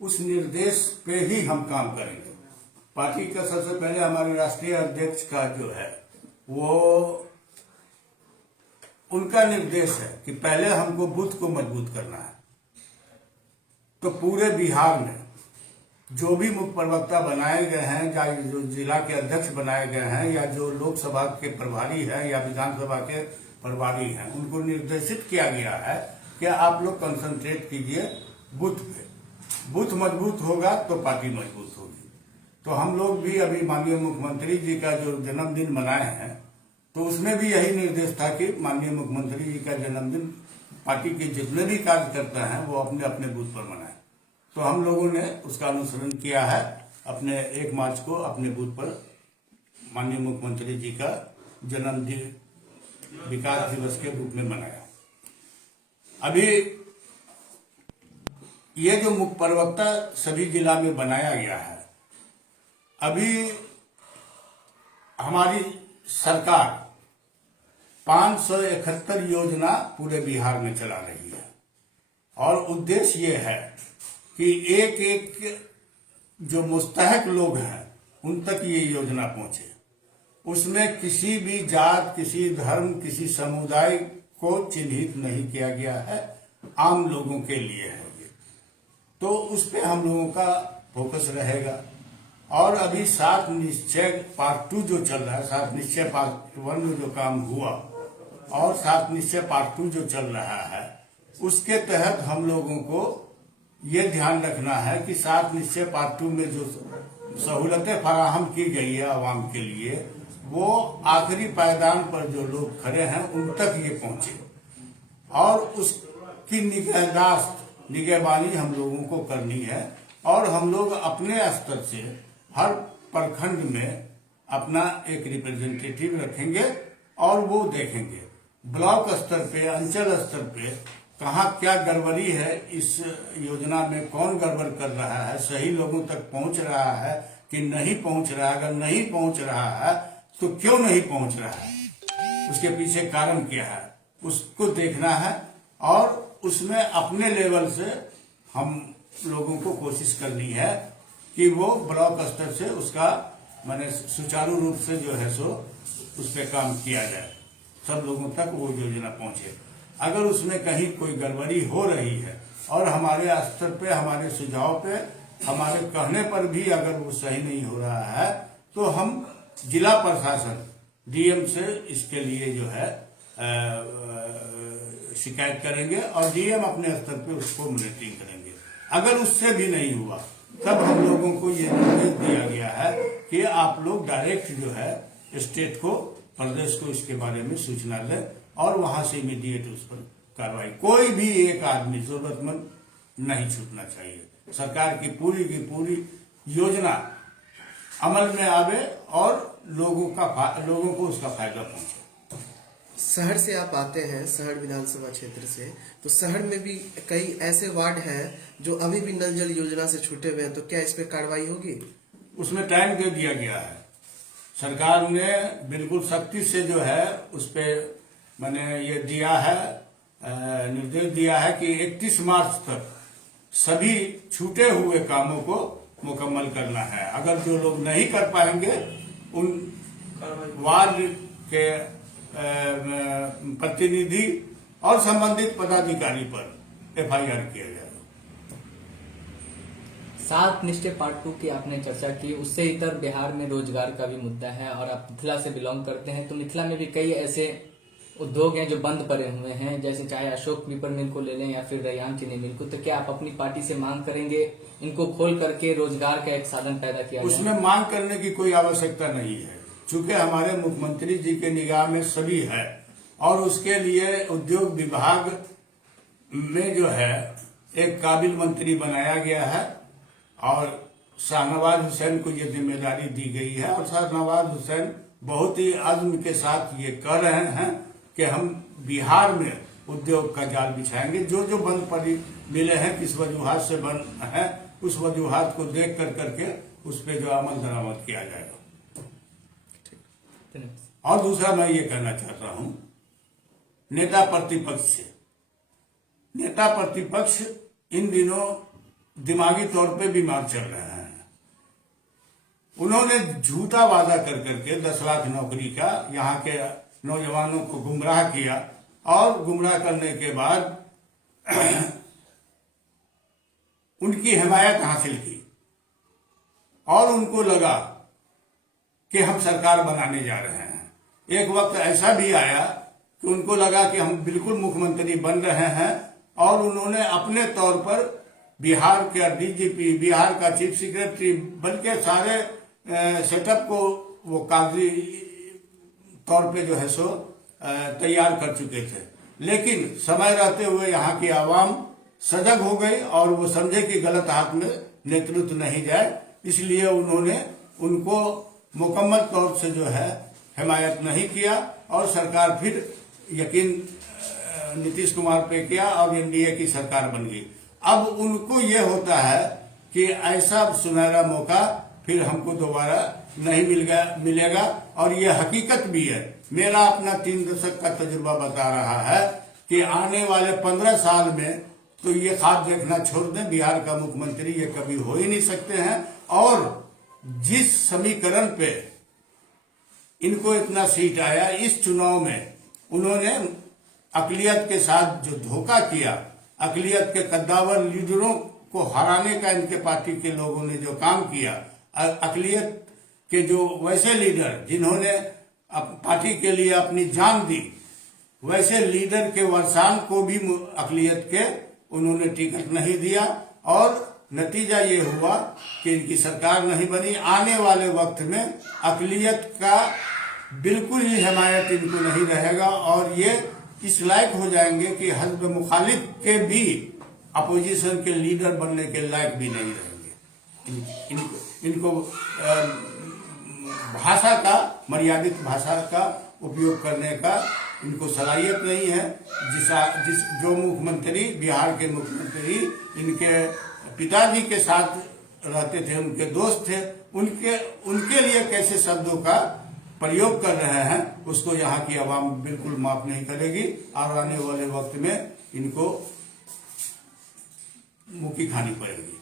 उस निर्देश पे ही हम काम करेंगे। पार्टी का सबसे पहले हमारे राष्ट्रीय अध्यक्ष का जो है वो उनका निर्देश है कि पहले हमको बूथ को मजबूत करना है। तो पूरे बिहार में जो भी मुख्य प्रवक्ता बनाए गए हैं, या जो जिला के अध्यक्ष बनाए गए हैं, या जो लोकसभा के प्रभारी हैं या विधानसभा के प्रभारी हैं, उनको निर्देशित किया गया है कि आप लोग कंसंट्रेट कीजिए बूथ पे। बूथ मजबूत होगा तो पार्टी मजबूत होगी। तो हम लोग भी अभी माननीय मुख्यमंत्री जी का जो जन्मदिन मनाए हैं, तो उसमें भी यही निर्देश था कि माननीय मुख्यमंत्री जी का जन्मदिन पार्टी के जितने भी कार्यकर्ता हैं वो अपने अपने बूथ पर मनाएं। तो हम लोगों ने उसका अनुसरण किया है। अपने 1 मार्च को अपने बूथ पर माननीय मुख्यमंत्री जी का जन्मदिन विकास दिवस के रूप में मनाया। अभी ये जो मुख्य प्रवक्ता सभी जिला में बनाया गया है, अभी हमारी सरकार 571 योजना पूरे बिहार में चला रही है और उद्देश्य ये है कि एक एक जो मुस्तहक लोग हैं उन तक ये योजना पहुंचे। उसमें किसी भी जात, किसी धर्म, किसी समुदाय को चिन्हित नहीं किया गया है, आम लोगों के लिए है ये। तो उस पे हम लोगों का फोकस रहेगा। और अभी 7 निश्चय पार्ट 2 जो चल रहा है, 7 निश्चय पार्ट 1 में जो काम हुआ और 7 निश्चय पार्ट 2 जो चल रहा है, उसके तहत हम लोगों को ये ध्यान रखना है कि 7 निश्चय पार्ट 2 में जो सहूलतें फराहम की गई है आवाम के लिए, वो आखिरी पायदान पर जो लोग खड़े हैं उन तक ये पहुंचे और उसकी निगहबानी हम लोगों को करनी है। और हम लोग अपने स्तर से हर प्रखंड में अपना एक रिप्रेजेंटेटिव रखेंगे और वो देखेंगे ब्लॉक स्तर पे, अंचल स्तर पे कहाँ क्या गड़बड़ी है, इस योजना में कौन गड़बड़ कर रहा है, सही लोगों तक पहुंच रहा है कि नहीं पहुंच रहा है। अगर नहीं पहुंच रहा है तो क्यों नहीं पहुंच रहा है, उसके पीछे कारण क्या है, उसको देखना है। और उसमें अपने लेवल से हम लोगों को कोशिश करनी है कि वो ब्लॉक स्तर से उसका माने सुचारू रूप से जो है सो उस पर काम किया जाए, सब लोगों तक वो योजना पहुंचे। अगर उसमें कहीं कोई गड़बड़ी हो रही है और हमारे स्तर पे, हमारे सुझाव पे, हमारे कहने पर भी अगर वो सही नहीं हो रहा है, तो हम जिला प्रशासन डीएम से इसके लिए जो है शिकायत करेंगे और डीएम अपने स्तर पे उसको मॉनिटरिंग करेंगे। अगर उससे भी नहीं हुआ तब हम लोगों को ये निर्देश दिया गया है कि आप लोग डायरेक्ट जो है स्टेट को, प्रदेश को इसके बारे में सूचना दें और वहां से इमीडिएट उस पर कार्रवाई। कोई भी एक आदमी जरूरतमंद नहीं छूटना चाहिए। सरकार की पूरी योजना अमल में आवे और लोगों को उसका फायदा पहुंचे। शहर से आप आते हैं, शहर विधानसभा क्षेत्र से, तो शहर में भी कई ऐसे वार्ड हैं जो अभी भी नल जल योजना से छूटे हुए हैं, तो क्या इस पे कार्रवाई होगी? उसमें टाइम दे दिया गया है। सरकार ने बिल्कुल सख्ती से जो है उस पे मैंने ये दिया है, निर्देश दिया है कि 31 मार्च तक सभी छूटे हुए कामों को मुकम्मल करना है। अगर जो लोग नहीं कर पाएंगे उन वार्ड के प्रतिनिधि और संबंधित पदाधिकारी पर एफआईआर किया जाएगा। 7 निश्चय पार्ट 2 की आपने चर्चा की, उससे इतर बिहार में रोजगार का भी मुद्दा है और आप मिथिला से बिलोंग करते हैं, तो मिथिला में भी कई ऐसे उद्योग हैं जो बंद पड़े हुए हैं, जैसे चाहे अशोक पेपर मिल को ले लें या फिर रैयाम चीनी मिल को। तो क्या आप अपनी पार्टी से मांग करेंगे इनको खोल करके रोजगार का एक साधन पैदा किया जाए? उसमें मांग करने की कोई आवश्यकता नहीं है, चूंकि हमारे मुख्यमंत्री जी के निगाह में सभी है और उसके लिए उद्योग विभाग में जो है एक काबिल मंत्री बनाया गया है और शाहनवाज हुसैन को ये जिम्मेदारी दी गई है। और शाहनवाज हुसैन बहुत ही अज़्म के साथ ये कर रहे हैं कि हम बिहार में उद्योग का जाल बिछाएंगे। जो जो बंद पड़ी मिले हैं, किस वजूहात से बंद है, उस वजूहात को देख करके उस पर जो अमल दरामद किया जाएगा। और दूसरा मैं ये कहना चाहता हूं नेता प्रतिपक्ष से, नेता प्रतिपक्ष इन दिनों दिमागी तौर पे बीमार चल रहे हैं। उन्होंने झूठा वादा कर करके 10 लाख नौकरी का यहाँ के नौजवानों को गुमराह किया और गुमराह करने के बाद उनकी हिमायत हासिल की और उनको लगा कि हम सरकार बनाने जा रहे हैं। एक वक्त ऐसा भी आया कि उनको लगा कि हम बिल्कुल मुख्यमंत्री बन रहे हैं और उन्होंने अपने तौर पर बिहार का डीजीपी, बिहार का चीफ सेक्रेटरी, बल्कि सारे सेटअप को वो कागजी तौर पे जो है सो तैयार कर चुके थे। लेकिन समय रहते हुए यहाँ की आवाम सजग हो गई और वो समझे कि गलत हाथ में नेतृत्व नहीं जाए, इसलिए उन्होंने उनको मुकम्मल तौर से जो है हिमायत नहीं किया और सरकार फिर यकीन नीतीश कुमार पे किया और एनडीए की सरकार बन गई। अब उनको ये होता है कि ऐसा सुनहरा मौका फिर हमको दोबारा नहीं मिलेगा और ये हकीकत भी है। मेरा अपना 3 दशक का तजुर्बा बता रहा है कि आने वाले 15 साल में तो ये ख्वाब देखना छोड़ दें, बिहार का मुख्यमंत्री ये कभी हो ही नहीं सकते हैं। और जिस समीकरण पे इनको इतना सीट आया इस चुनाव में, उन्होंने अकलियत के साथ जो धोखा किया, अकलियत के कद्दावर लीडरों को हराने का इनके पार्टी के लोगों ने जो काम किया, अकलियत के जो वैसे लीडर जिन्होंने पार्टी के लिए अपनी जान दी, वैसे लीडर के वर्षान को भी अकलियत के उन्होंने टिकट नहीं दिया और नतीजा ये हुआ कि इनकी सरकार नहीं बनी। आने वाले वक्त में अकलियत का बिल्कुल ही हिमायत इनको नहीं रहेगा और ये इस लायक हो जाएंगे कि हज़्ब मुखालिफ के भी अपोजिशन के लीडर बनने के लायक भी नहीं रहेंगे। इनको भाषा का, मर्यादित भाषा का उपयोग करने का इनको सलाहियत नहीं है। जो मुख्यमंत्री, बिहार के मुख्यमंत्री इनके पिताजी के साथ रहते थे, उनके दोस्त थे, उनके लिए कैसे शब्दों का प्रयोग कर रहे हैं उसको यहाँ की आवाम बिल्कुल माफ नहीं करेगी और आने वाले वक्त में इनको मुक्की खानी पड़ेगी।